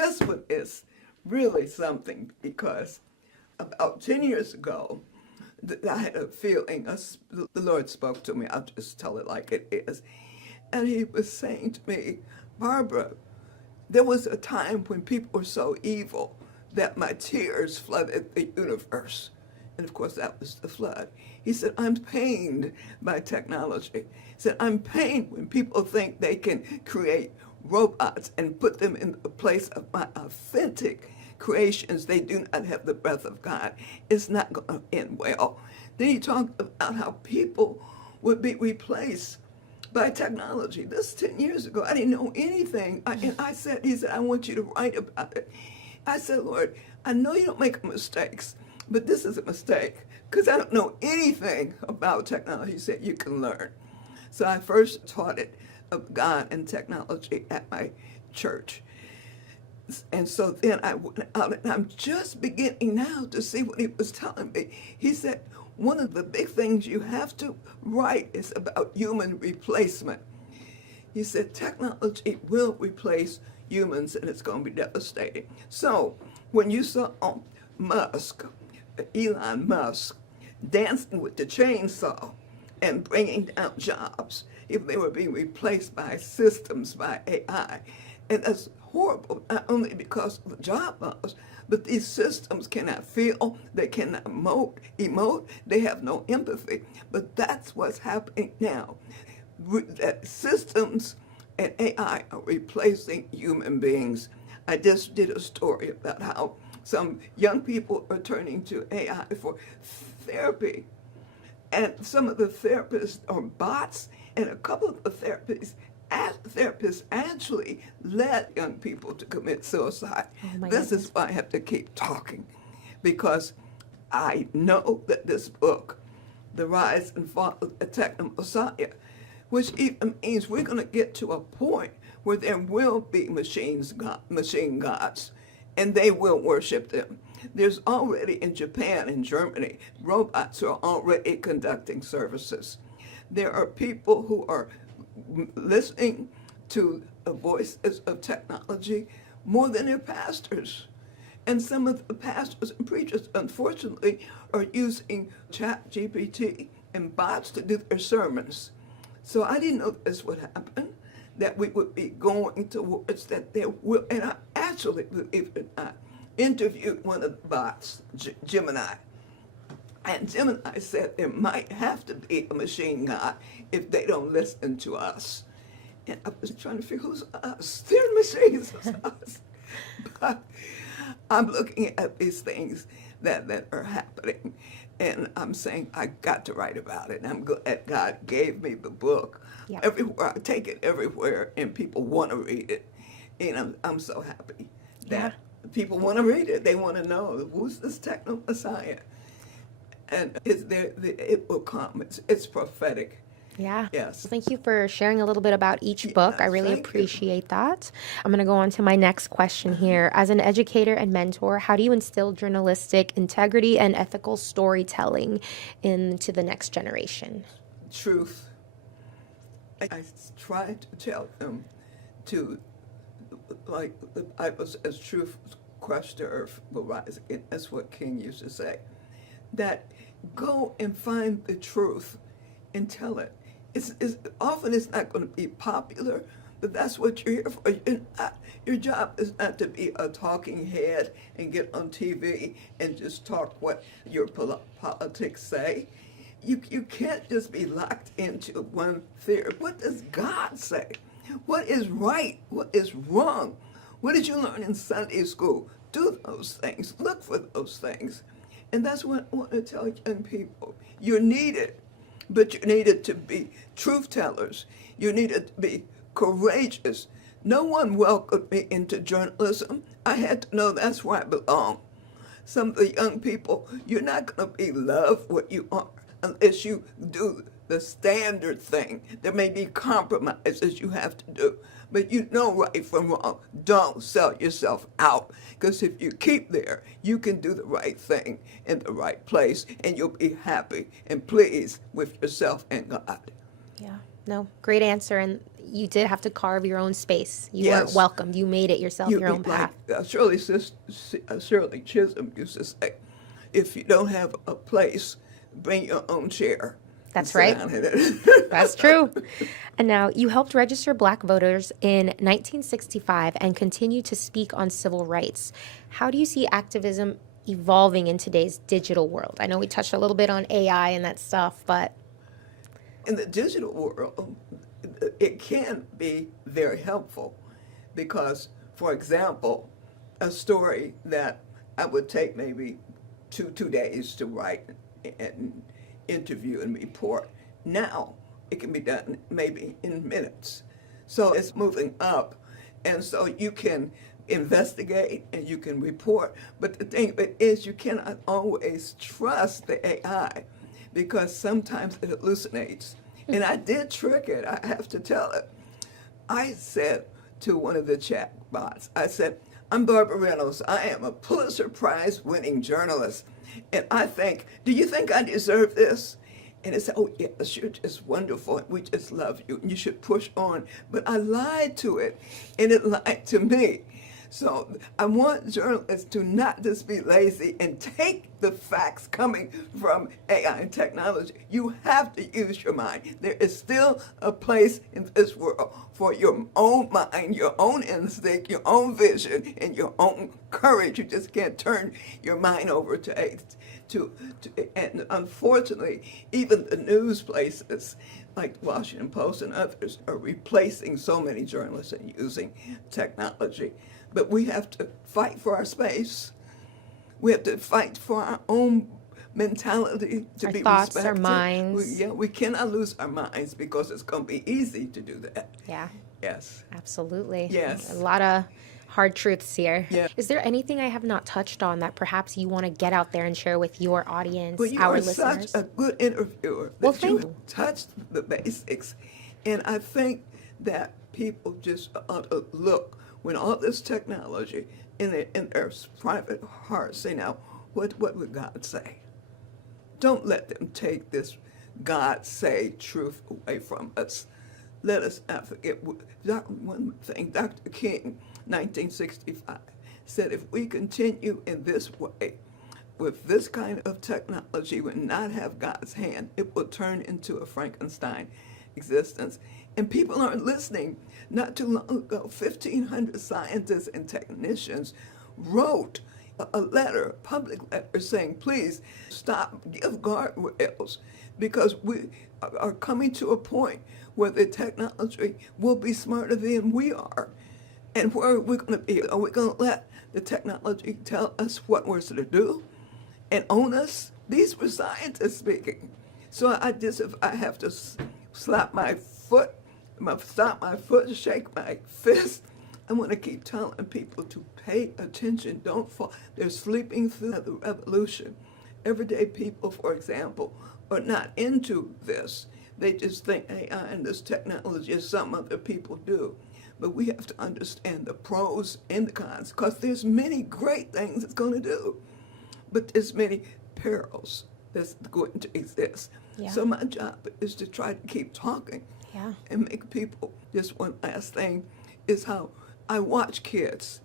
this one is really something because about 10 years ago, I had a feeling, the Lord spoke to me, I'll just tell it like it is. And he was saying to me, Barbara, there was a time when people were so evil that my tears flooded the universe. And of course, that was the flood. He said, I'm pained by technology. He said, I'm pained when people think they can create robots and put them in the place of my authentic creations. They do not have the breath of God. It's not going to end well. Then he talked about how people would be replaced by technology. This is 10 years ago. I didn't know anything. He said, I want you to write about it. I said, Lord, I know you don't make mistakes, but this is a mistake because I don't know anything about technology. He said, you can learn. So I first taught it of God and technology at my church. And so then I went out, and I'm just beginning now to see what he was telling me. He said, one of the big things you have to write is about human replacement. He said, technology will replace humans, and it's going to be devastating. So when you saw Elon Musk, dancing with the chainsaw and bringing down jobs, if they were being replaced by systems, by AI, and that's horrible, not only because of the job loss, but these systems cannot feel, they cannot emote, they have no empathy. But that's what's happening now. That systems and AI are replacing human beings. I just did a story about how some young people are turning to AI for therapy. And some of the therapists are bots, and a couple of the therapists actually led young people to commit suicide. This is why I have to keep talking, because I know that this book, The Rise and Fall of the Techno-Messiah, which even means we're going to get to a point where there will be machine gods, and they will worship them. There's already in Japan and Germany, robots are already conducting services. There are people who are listening to the voices of technology more than their pastors. And some of the pastors and preachers, unfortunately, are using ChatGPT and bots to do their sermons. So I didn't know this would happen, that we would be going towards that there will, and I actually, believe it or not, interviewed one of the bots, Gemini. And Gemini said there might have to be a machine god if they don't listen to us. And I was trying to figure who's us. They're machines, it's us. But I'm looking at these things that are happening, and I'm saying I got to write about it. And I'm glad God gave me the book. Yep. Everywhere I take it everywhere, and people want to read it. And I'm so happy that people want to read it. They want to know who's this Techno-Messiah. And it will come. It's prophetic. Yeah. Yes. Thank you for sharing a little bit about each book. I really appreciate that. I'm going to go on to my next question here. As an educator and mentor, how do you instill journalistic integrity and ethical storytelling into the next generation? Truth. I try to tell them to, like the Bible says, truth crushed the earth will rise again. That's what King used to say. That go and find the truth and tell it. Often it's not going to be popular, but that's what you're here for. Your job is not to be a talking head and get on TV and just talk what your politics say. You can't just be locked into one theory. What does God say? What is right? What is wrong? What did you learn in Sunday school? Do those things. Look for those things. And that's what I want to tell young people. You're needed, but you needed to be truth tellers. You needed to be courageous. No one welcomed me into journalism. I had to know that's where I belong. Some of the young people, you're not going to be loved what you are unless you do the standard thing. There may be compromises you have to do, but you know right from wrong. Don't sell yourself out, because if you keep there, you can do the right thing in the right place, and you'll be happy and pleased with yourself and God. Yeah. No, great answer. And you did have to carve your own space. You weren't Yes. welcomed. You made it yourself, your own Like path. Shirley Chisholm used to say, if you don't have a place, bring your own chair. And That's sit right. down in it. That's true. And now you helped register black voters in 1965 and continue to speak on civil rights. How do you see activism evolving in today's digital world? I know we touched a little bit on AI and that stuff, but In the digital world, it can be very helpful because, for example, a story that I would take maybe two days to write and interview and report, now it can be done maybe in minutes. So it's moving up, and so you can investigate and you can report, but the thing of it is you cannot always trust the AI because sometimes it hallucinates. And I did trick it, I have to tell it. I said to one of the chat bots, I said, I'm Barbara Reynolds. I am a Pulitzer Prize winning journalist. And do you think I deserve this? And it said, oh, yes, you're just wonderful. We just love you. And you should push on. But I lied to it, and it lied to me. So I want journalists to not just be lazy and take the facts coming from AI and technology. You have to use your mind. There is still a place in this world for your own mind, your own instinct, your own vision, and your own courage. You just can't turn your mind over to and unfortunately, even the news places like Washington Post and others are replacing so many journalists and using technology. But we have to fight for our space. We have to fight for our own mentality to our be thoughts, respected. our minds. We cannot lose our minds because it's going to be easy to do that. Yeah, Yes. absolutely. Yes. A lot of hard truths here. Yeah. Is there anything I have not touched on that perhaps you want to get out there and share with your audience, But you our are listeners? such a good interviewer Well, that you thank you. touched the basics. And I think that people just ought to look when all this technology in their private hearts say, now, what would God say? Don't let them take this God say truth away from us. Let us not forget one thing. Dr. King, 1965, said if we continue in this way, with this kind of technology, will not have God's hand, it will turn into a Frankenstein existence. And people aren't listening. Not too long ago, 1,500 scientists and technicians wrote a letter, a public letter, saying, please stop, give guardrails, because we are coming to a point where the technology will be smarter than we are. And where are we going to be? Are we going to let the technology tell us what we're to do and own us? These were scientists speaking. So I have to slap my foot, stop my foot, shake my fist. I want to keep telling people to pay attention. Don't fall. They're sleeping through the revolution. Everyday people, for example, are not into this. They just think AI and this technology is something other people do. But we have to understand the pros and the cons, because there's many great things it's going to do, but there's many perils that's going to exist. Yeah. So my job is to try to keep talking and make people. Just one last thing is how I watch kids,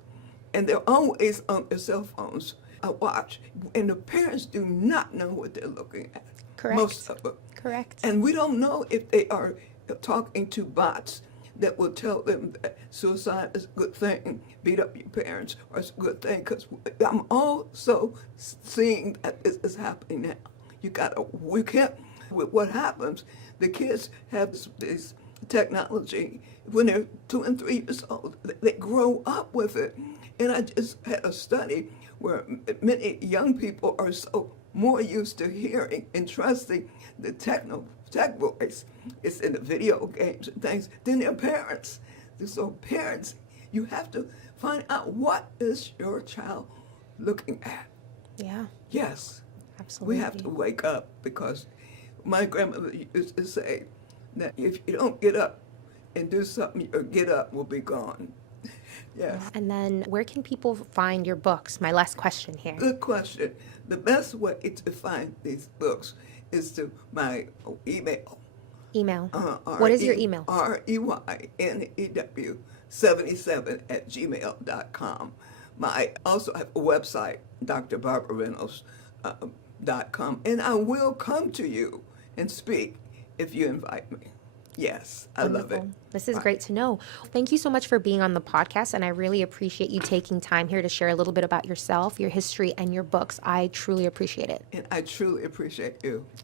and they're always on their cell phones. I watch, and the parents do not know what they're looking at. Correct. Most of them. Correct. And we don't know if they are talking to bots that will tell them that suicide is a good thing, beat up your parents or it's a good thing, because I'm also seeing that this is happening now. We can't, with what happens, the kids have this technology when they're 2 and 3 years old. They grow up with it. And I just had a study where many young people are so more used to hearing and trusting the tech voice. It's in the video games and things than their parents. So parents, you have to find out what is your child looking at. Yeah. Yes. Absolutely. We have to wake up, because my grandmother used to say that if you don't get up and do something, your get up will be gone. Yes. And then where can people find your books? My last question here. Good question. The best way to find these books is to my email, Email. What is your email? REYNEW77@gmail.com. I also have a website, drbarbarareynolds.com, and I will come to you and speak if you invite me. Yes, I love it. Wonderful. This is great to know. Thank you so much for being on the podcast, and I really appreciate you taking time here to share a little bit about yourself, your history, and your books. I truly appreciate it. And I truly appreciate you.